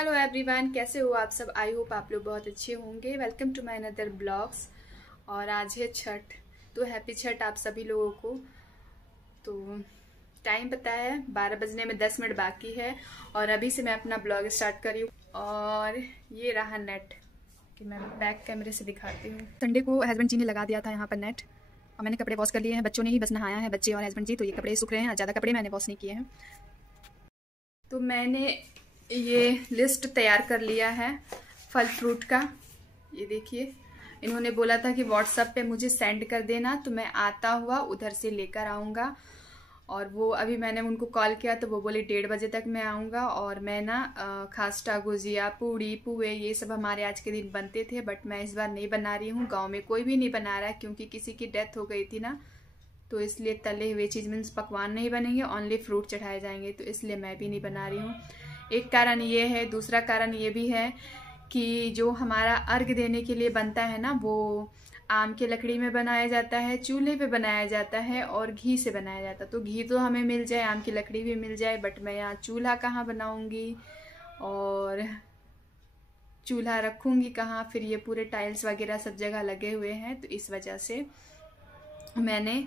Hello everyone, कैसे हो आप सब। आई होप आप लोग बहुत अच्छे होंगे। Welcome to my another blogs. और आज है छठ, तो हैप्पी छठ आप सभी लोगों को। तो टाइम पता है 12 बजने में 10 मिनट बाकी है और अभी से मैं अपना ब्लॉग स्टार्ट करी हूँ। और ये रहा नेट कि मैं बैक कैमरे से दिखाती हूँ। संडे को हस्बैंड जी ने लगा दिया था यहाँ पर नेट और मैंने कपड़े वॉश कर लिए हैं। बच्चों ने ही बस नहाया है, बच्चे और हस्बैंड जी, तो ये कपड़े सूख रहे हैं। ज़्यादा कपड़े मैंने वॉश नहीं किए हैं। तो मैंने ये लिस्ट तैयार कर लिया है फल फ्रूट का। ये देखिए, इन्होंने बोला था कि व्हाट्सएप पे मुझे सेंड कर देना, तो मैं आता हुआ उधर से लेकर आऊँगा। और वो अभी मैंने उनको कॉल किया तो वो बोले 1:30 बजे तक मैं आऊँगा। और मैं ना खास्टा, गुजिया, पूड़ी, पुए ये सब हमारे आज के दिन बनते थे, बट मैं इस बार नहीं बना रही हूँ। गाँव में कोई भी नहीं बना रहा है क्योंकि किसी की डेथ हो गई थी ना, तो इसलिए तले हुए चीज़ मीन्स पकवान नहीं बनेंगे, ओनली फ्रूट चढ़ाए जाएंगे। तो इसलिए मैं भी नहीं बना रही हूँ। एक कारण ये है। दूसरा कारण ये भी है कि जो हमारा अर्घ देने के लिए बनता है ना, वो आम के लकड़ी में बनाया जाता है, चूल्हे पे बनाया जाता है और घी से बनाया जाता है। तो घी तो हमें मिल जाए, आम की लकड़ी भी मिल जाए, बट मैं यहाँ चूल्हा कहाँ बनाऊँगी और चूल्हा रखूँगी कहाँ। फिर ये पूरे टाइल्स वगैरह सब जगह लगे हुए हैं, तो इस वजह से मैंने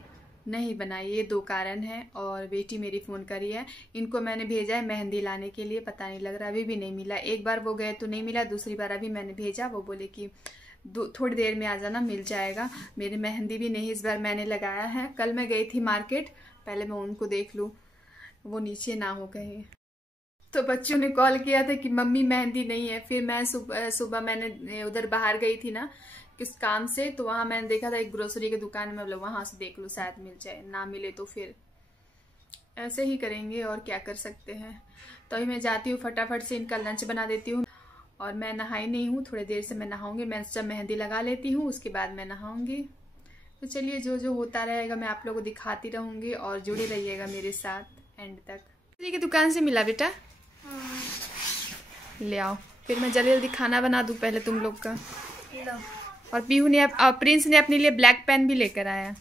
नहीं बनाई। ये 2 कारण है। और बेटी मेरी फ़ोन करी है, इनको मैंने भेजा है मेहंदी लाने के लिए, पता नहीं लग रहा अभी भी नहीं मिला। एक बार वो गए तो नहीं मिला, दूसरी बार अभी मैंने भेजा, वो बोले कि थोड़ी देर में आ जाना, मिल जाएगा। मेरी मेहंदी भी नहीं इस बार मैंने लगाया है। कल मैं गई थी मार्केट, पहले मैं उनको देख लूँ वो नीचे ना हो गए। तो बच्चों ने कॉल किया था कि मम्मी मेहंदी नहीं है। फिर मैं सुबह मैंने उधर बाहर गई थी ना किस काम से, तो वहां मैंने देखा था एक ग्रोसरी की दुकान में, मतलब वहां से देख लो शायद मिल जाए, ना मिले तो फिर ऐसे ही करेंगे और क्या कर सकते हैं। तो अभी मैं जाती हूँ, फटाफट से इनका लंच बना देती हूँ। और मैं नहाई नहीं हूँ, थोड़ी देर से मैं नहाऊंगी। मैं जब मेहंदी लगा लेती हूँ उसके बाद मैं नहाऊंगी। तो चलिए, जो जो होता रहेगा मैं आप लोगों को दिखाती रहूंगी और जुड़े रहिएगा मेरे साथ एंड तक। की दुकान से मिला बेटा? ले आओ, फिर मैं जल्दी जल्दी खाना बना दूं पहले तुम लोग का। और पीहू ने प्रिंस ने अपने लिए ब्लैक पेन भी लेकर आया।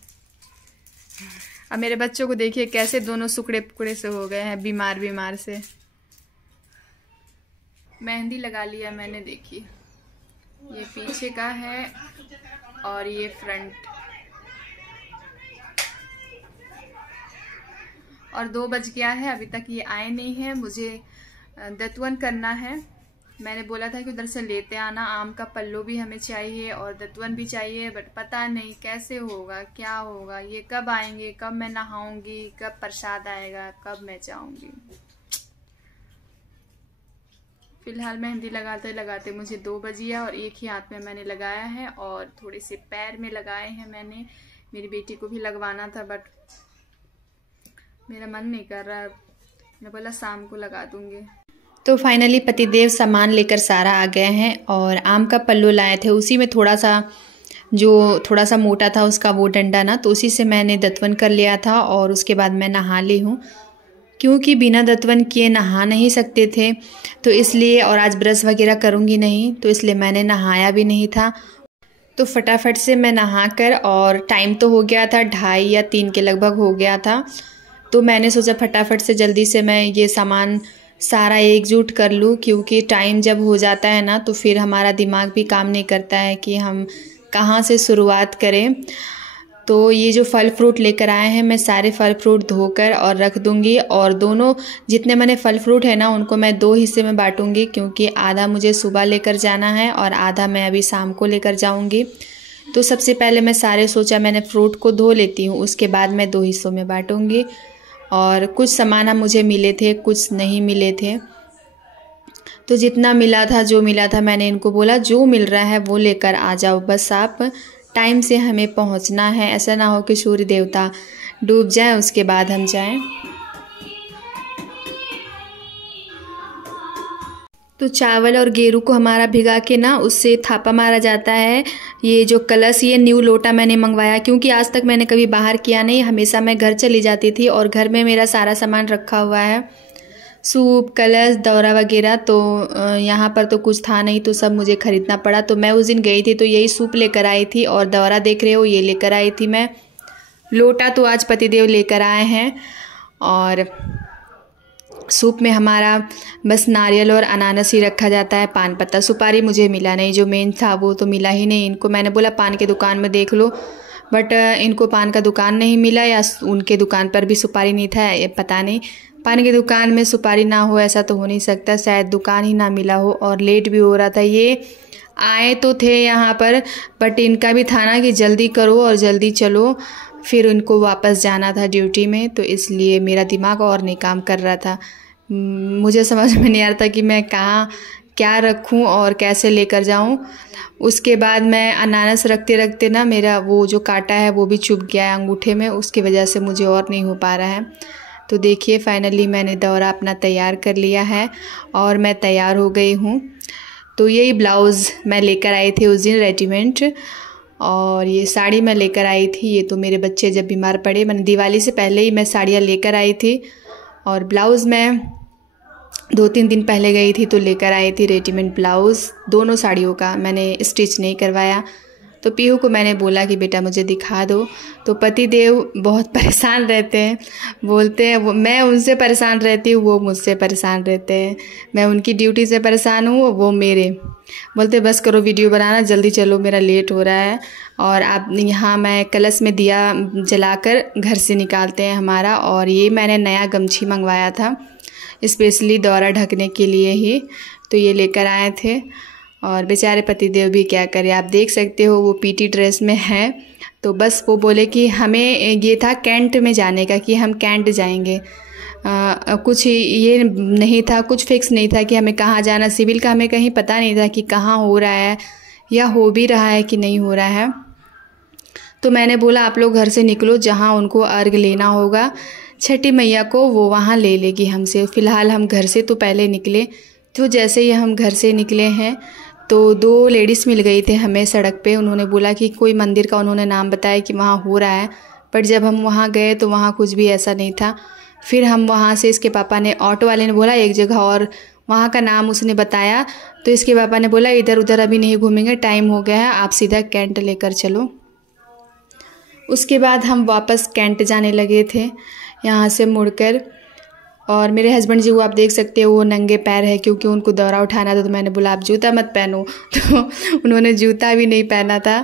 अब मेरे बच्चों को देखिए कैसे दोनों सुकड़े पुकड़े से हो गए हैं, बीमार बीमार से। मेहंदी लगा लिया मैंने, देखिए ये पीछे का है और ये फ्रंट। और 2 बज गया है, अभी तक ये आए नहीं है। मुझे दतवन करना है। मैंने बोला था कि उधर से लेते आना। आम का पल्लो भी हमें चाहिए और दतवन भी चाहिए, बट पता नहीं कैसे होगा, क्या होगा, ये कब आएंगे, कब मैं नहाऊंगी, कब प्रसाद आएगा, कब मैं जाऊंगी। फिलहाल मेहंदी लगाते लगाते मुझे 2 बज गया और एक ही हाथ में मैंने लगाया है और थोड़े से पैर में लगाए हैं मैंने। मेरी बेटी को भी लगवाना था बट मेरा मन नहीं कर रहा है, मैं बोला शाम को लगा दूंगी। तो फाइनली पतिदेव सामान लेकर सारा आ गए हैं और आम का पल्लू लाए थे। उसी में थोड़ा सा मोटा था उसका वो डंडा ना, तो उसी से मैंने दतवन कर लिया था और उसके बाद मैं नहा ली हूँ, क्योंकि बिना दतवन किए नहा नहीं सकते थे, तो इसलिए। और आज ब्रश वगैरह करूँगी नहीं, तो इसलिए मैंने नहाया भी नहीं था। तो फटाफट से मैं नहाकर, और टाइम तो हो गया था 2:30 या 3 के लगभग हो गया था, तो मैंने सोचा फटाफट से जल्दी से मैं ये सामान सारा एकजुट कर लूँ, क्योंकि टाइम जब हो जाता है ना तो फिर हमारा दिमाग भी काम नहीं करता है कि हम कहाँ से शुरुआत करें। तो ये जो फल फ्रूट लेकर आए हैं, मैं सारे फल फ्रूट धोकर और रख दूँगी। और दोनों जितने मैंने फल फ्रूट है ना, उनको मैं 2 हिस्से में बांटूँगी, क्योंकि आधा मुझे सुबह लेकर जाना है और आधा मैं अभी शाम को लेकर जाऊँगी। तो सबसे पहले मैं मैंने फ्रूट को धो लेती हूँ, उसके बाद मैं 2 हिस्सों में बांटूँगी। और कुछ सामान मुझे मिले थे, कुछ नहीं मिले थे, तो जितना मिला था, जो मिला था, मैंने इनको बोला जो मिल रहा है वो लेकर आ जाओ, बस आप टाइम से हमें पहुंचना है। ऐसा ना हो कि सूर्य देवता डूब जाए उसके बाद हम जाएं। तो चावल और गेरू को हमारा भिगा के ना उससे थापा मारा जाता है। ये जो कलश, ये न्यू लोटा मैंने मंगवाया, क्योंकि आज तक मैंने कभी बाहर किया नहीं, हमेशा मैं घर चली जाती थी और घर में मेरा सारा सामान रखा हुआ है, सूप, कलश, दौरा वगैरह। तो यहाँ पर तो कुछ था नहीं, तो सब मुझे ख़रीदना पड़ा। तो मैं उस दिन गई थी तो यही सूप लेकर आई थी और दौरा देख रहे हो ये लेकर आई थी मैं। लोटा तो आज पतिदेव लेकर आए हैं। और सूप में हमारा बस नारियल और अनानास ही रखा जाता है, पान पत्ता सुपारी मुझे मिला नहीं, जो मेन था वो तो मिला ही नहीं इनको। मैंने बोला पान की दुकान में देख लो, बट इनको पान का दुकान नहीं मिला या उनके दुकान पर भी सुपारी नहीं था, ये पता नहीं। पान की दुकान में सुपारी ना हो ऐसा तो हो नहीं सकता, शायद दुकान ही ना मिला हो। और लेट भी हो रहा था, ये आए तो थे यहाँ पर, बट इनका भी था ना कि जल्दी करो और जल्दी चलो, फिर उनको वापस जाना था ड्यूटी में, तो इसलिए मेरा दिमाग और नहीं काम कर रहा था। मुझे समझ में नहीं आ रहा था कि मैं कहाँ क्या रखूं और कैसे लेकर जाऊं। उसके बाद मैं अनानास रखते रखते ना मेरा वो जो कांटा है वो भी चुभ गया है अंगूठे में, उसकी वजह से मुझे और नहीं हो पा रहा है। तो देखिए फाइनली मैंने दौरा अपना तैयार कर लिया है और मैं तैयार हो गई हूँ। तो यही ब्लाउज़ मैं लेकर आई थी उस दिन रेडीमेड, और ये साड़ी मैं लेकर आई थी। ये तो मेरे बच्चे जब बीमार पड़े, मैंने दिवाली से पहले ही मैं साड़ियाँ लेकर आई थी, और ब्लाउज़ मैं 2-3 दिन पहले गई थी तो लेकर आई थी रेडीमेड ब्लाउज़। दोनों साड़ियों का मैंने स्टिच नहीं करवाया। तो पीहू को मैंने बोला कि बेटा मुझे दिखा दो, तो पति देव बहुत परेशान रहते हैं, बोलते हैं मैं उनसे परेशान रहती हूँ, वो मुझसे परेशान रहते हैं। मैं उनकी ड्यूटी से परेशान हूँ, वो मेरे। बोलते बस करो वीडियो बनाना, जल्दी चलो मेरा लेट हो रहा है। और आप यहाँ मैं कलश में दिया जलाकर घर से निकालते हैं हमारा, और ये मैंने नया गमछी मंगवाया था स्पेशली दौरा ढकने के लिए ही, तो ये लेकर आए थे। और बेचारे पतिदेव भी क्या करें, आप देख सकते हो वो पीटी ड्रेस में है। तो बस वो बोले कि हमें ये था कैंट में जाने का, कि हम कैंट जाएंगे। कुछ ये नहीं था, कुछ फिक्स नहीं था कि हमें कहाँ जाना, सिविल का हमें कहीं पता नहीं था कि कहाँ हो रहा है या हो भी रहा है कि नहीं हो रहा है। तो मैंने बोला आप लोग घर से निकलो, जहाँ उनको अर्घ लेना होगा छठी मैया को वो वहाँ ले लेगी हमसे। फ़िलहाल हम घर से तो पहले निकले। तो जैसे ही हम घर से निकले हैं तो 2 लेडीज़ मिल गई थे हमें सड़क पे। उन्होंने बोला कि कोई मंदिर का उन्होंने नाम बताया कि वहाँ हो रहा है, बट जब हम वहाँ गए तो वहाँ कुछ भी ऐसा नहीं था। फिर हम वहाँ से, इसके पापा ने, ऑटो वाले ने बोला एक जगह और वहाँ का नाम उसने बताया, तो इसके पापा ने बोला इधर उधर अभी नहीं घूमेंगे, टाइम हो गया है, आप सीधा कैंट लेकर चलो। उसके बाद हम वापस कैंट जाने लगे थे यहाँ से मुड़कर। और मेरे हस्बैंड जी वो आप देख सकते हो वो नंगे पैर है, क्योंकि उनको दौरा उठाना था। तो मैंने बोला आप जूता मत पहनो, तो उन्होंने जूता भी नहीं पहना था।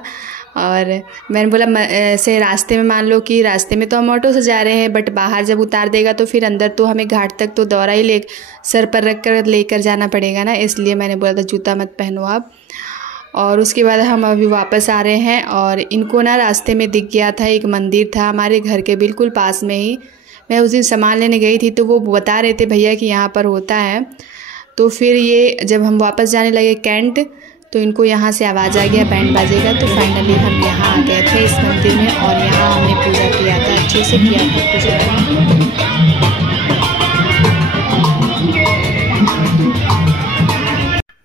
और मैंने बोला ऐसे रास्ते में, मान लो कि रास्ते में तो हम ऑटो से जा रहे हैं, बट बाहर जब उतार देगा तो फिर अंदर तो हमें घाट तक तो दौरा ही ले सर पर रख कर लेकर जाना पड़ेगा ना, इसलिए मैंने बोला था जूता मत पहनो आप। और उसके बाद हम अभी वापस आ रहे हैं, और इनको ना रास्ते में दिख गया था एक मंदिर था हमारे घर के बिल्कुल पास में ही। मैं उस दिन सामान लेने गई थी तो वो बता रहे थे भैया कि यहाँ पर होता है। तो फिर ये जब हम वापस जाने लगे कैंट, तो इनको यहाँ से आवाज़ आ गया बैंड बाजेगा। तो फाइनली हम यहाँ आ गए थे इस मंदिर में, और यहाँ हमने पूजा किया था, अच्छे से किया था पूजा।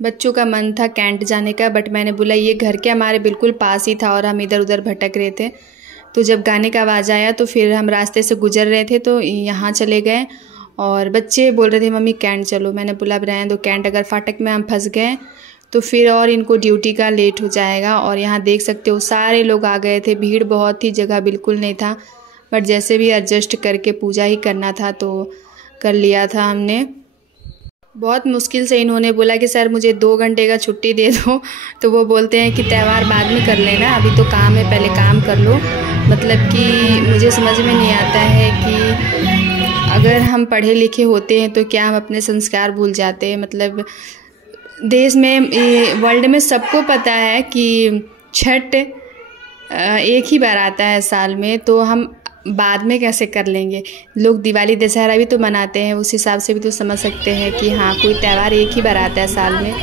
बच्चों का मन था कैंट जाने का, बट मैंने बोला ये घर के हमारे बिल्कुल पास ही था और हम इधर उधर भटक रहे थे। तो जब गाने का आवाज़ आया तो फिर हम रास्ते से गुजर रहे थे तो यहाँ चले गए, और बच्चे बोल रहे थे मम्मी कैंट चलो। मैंने बोला अब रहने दो, कैंट अगर फाटक में हम फंस गए तो फिर और इनको ड्यूटी का लेट हो जाएगा। और यहाँ देख सकते हो सारे लोग आ गए थे, भीड़ बहुत थी, जगह बिल्कुल नहीं था, बट जैसे भी एडजस्ट करके पूजा ही करना था तो कर लिया था हमने। बहुत मुश्किल से इन्होंने बोला कि सर मुझे 2 घंटे का छुट्टी दे दो, तो वो बोलते हैं कि त्यौहार बाद में कर लेना, अभी तो काम है, पहले काम कर लो। मतलब कि मुझे समझ में नहीं आता है कि अगर हम पढ़े लिखे होते हैं तो क्या हम अपने संस्कार भूल जाते हैं। मतलब देश में, वर्ल्ड में सबको पता है कि छठ एक ही बार आता है साल में, तो हम बाद में कैसे कर लेंगे। लोग दिवाली दशहरा भी तो मनाते हैं, उस हिसाब से भी तो समझ सकते हैं कि हाँ कोई त्यौहार एक ही बार आता है साल में,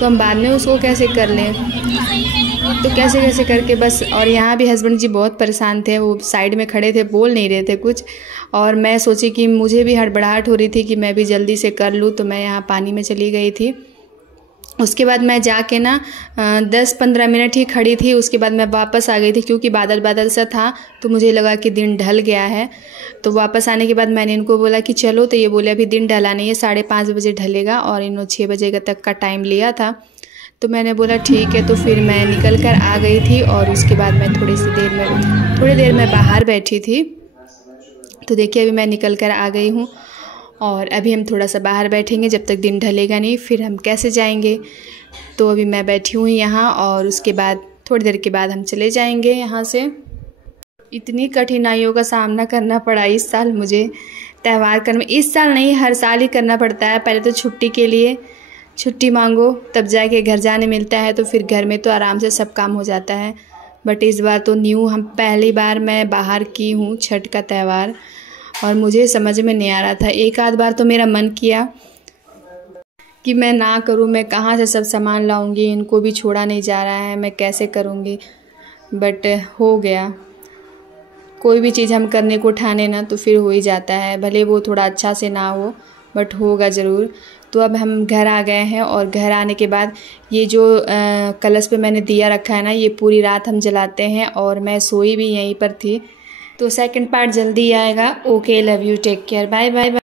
तो हम बाद में उसको कैसे कर लें। तो कैसे कैसे करके बस। और यहाँ भी हस्बैंड जी बहुत परेशान थे, वो साइड में खड़े थे, बोल नहीं रहे थे कुछ। और मैं सोची कि मुझे भी हड़बड़ाहट हो रही थी कि मैं भी जल्दी से कर लूँ, तो मैं यहाँ पानी में चली गई थी। उसके बाद मैं जाके ना 10-15 मिनट ही खड़ी थी, उसके बाद मैं वापस आ गई थी, क्योंकि बादल बादल सा था तो मुझे लगा कि दिन ढल गया है। तो वापस आने के बाद मैंने इनको बोला कि चलो, तो ये बोले अभी दिन ढला नहीं है, 5:30 बजे ढलेगा, और इन्होंने 6 बजे तक का टाइम लिया था। तो मैंने बोला ठीक है, तो फिर मैं निकल कर आ गई थी। और उसके बाद मैं थोड़ी देर में बाहर बैठी थी। तो देखिए अभी मैं निकल कर आ गई हूँ। और अभी हम थोड़ा सा बाहर बैठेंगे, जब तक दिन ढलेगा नहीं फिर हम कैसे जाएंगे। तो अभी मैं बैठी हुई यहाँ और उसके बाद थोड़ी देर के बाद हम चले जाएंगे यहाँ से। इतनी कठिनाइयों का सामना करना पड़ा इस साल मुझे त्यौहार करने में। इस साल नहीं, हर साल ही करना पड़ता है। पहले तो छुट्टी के लिए छुट्टी मांगो तब जाके घर जाने मिलता है, तो फिर घर में तो आराम से सब काम हो जाता है। बट इस बार तो हम पहली बार मैं बाहर की हूँ छठ का त्यौहार, और मुझे समझ में नहीं आ रहा था। एक आध बार तो मेरा मन किया कि मैं ना करूँ, मैं कहाँ से सब सामान लाऊंगी, इनको भी छोड़ा नहीं जा रहा है, मैं कैसे करूँगी। बट हो गया। कोई भी चीज़ हम करने को ठाने ना तो फिर हो ही जाता है, भले वो थोड़ा अच्छा से ना हो बट होगा ज़रूर। तो अब हम घर आ गए हैं, और घर आने के बाद ये जो कलश पे मैंने दिया रखा है ना, ये पूरी रात हम जलाते हैं, और मैं सोई भी यहीं पर थी। तो सेकंड पार्ट जल्दी आएगा। Okay, love you, take care, bye bye.